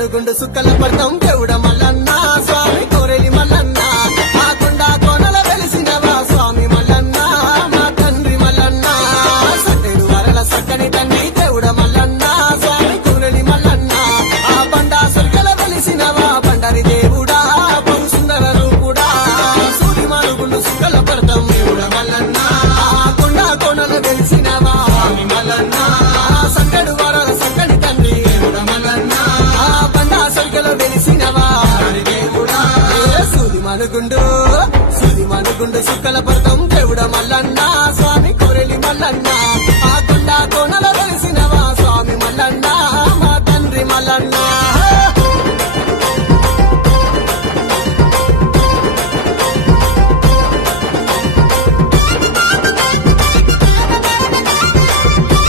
మనుగుండు సుక్కల పడతాం దేవుడ మల్లన్న స్వామి కోరెలి మల్లన్న మా కొండ కోనల వెలిసినవా స్వామి మల్లన్న మా తండ్రి మల్లన్న సట్టెడు వరల సక్కని తండ్రి దేవుడ మల్లన్న స్వామి కోరెలి మల్లన్న ఆ బండ సుక్కల వెలిసినవా బండరి దేవుడా బహు సుందర రూపుడా సూరి మనుగుండు సుక్కల పడతాం దేవుడ మల్లన్న ఆ కొండ కోనల వెలిసినవా స్వామి మల్లన్న సట్టెడు వరల సక్కని తండ్రి దేవుడ మల్లన్న వెలిసినవా దేవుడా సూది మనుగుండు సుక్కల పడతాం